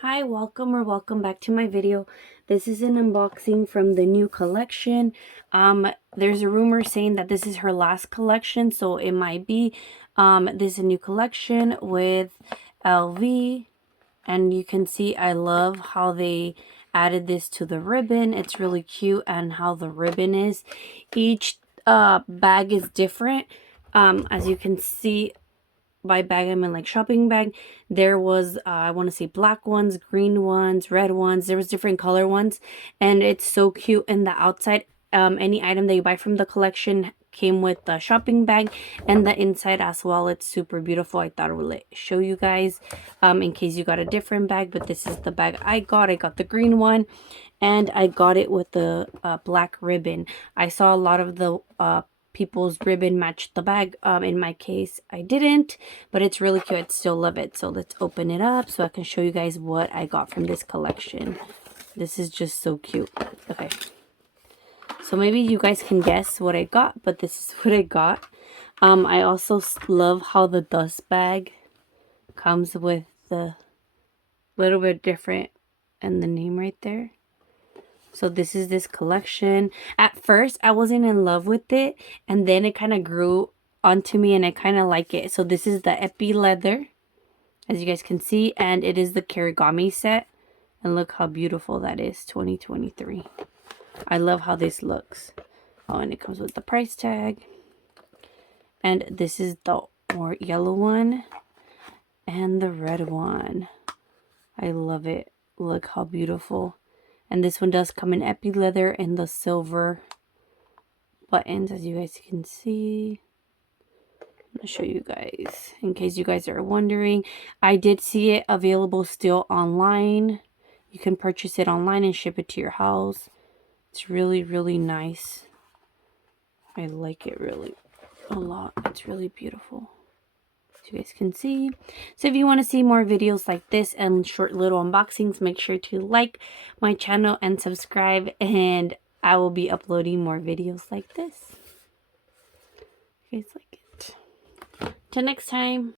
Hi, welcome back to my video. This is an unboxing from the new collection. There's a rumor saying that this is her last collection, so it might be. This is a new collection with LV, and you can see I love how they added this to the ribbon. It's really cute, and how the ribbon is. Each bag is different. As you can see, by bag I mean like shopping bag. There was I want to say black ones, green ones, red ones. There was different color ones, and it's so cute. In the outside, any item that you buy from the collection came with the shopping bag, and the inside as well. It's super beautiful. I thought I would show you guys in case you got a different bag, but this is the bag I got. I got the green one, and I got it with the black ribbon. I saw a lot of the people's ribbon matched the bag. In my case, I didn't, but it's really cute. I still love it. So let's open it up so I can show you guys what I got from this collection. This is just so cute. Okay, so maybe you guys can guess what I got, but this is what I got. I also love how the dust bag comes with the little bit different and the name right there. So this is this collection. At first, I wasn't in love with it, and then it kind of grew onto me, and I kind of like it. So this is the Epi leather, as you guys can see, and it is the Kirigami set. And look how beautiful that is, 2023. I love how this looks. Oh, and it comes with the price tag. And this is the more yellow one and the red one. I love it. Look how beautiful. And this one does come in epi leather and the silver buttons, as you guys can see. I'm going to show you guys in case you guys are wondering. I did see it available still online. You can purchase it online and ship it to your house. It's really, really nice. I like it really a lot. It's really beautiful, as you guys can see. So if you want to see more videos like this and short little unboxings, make sure to like my channel and subscribe, and I will be uploading more videos like this. You guys like it. Till next time.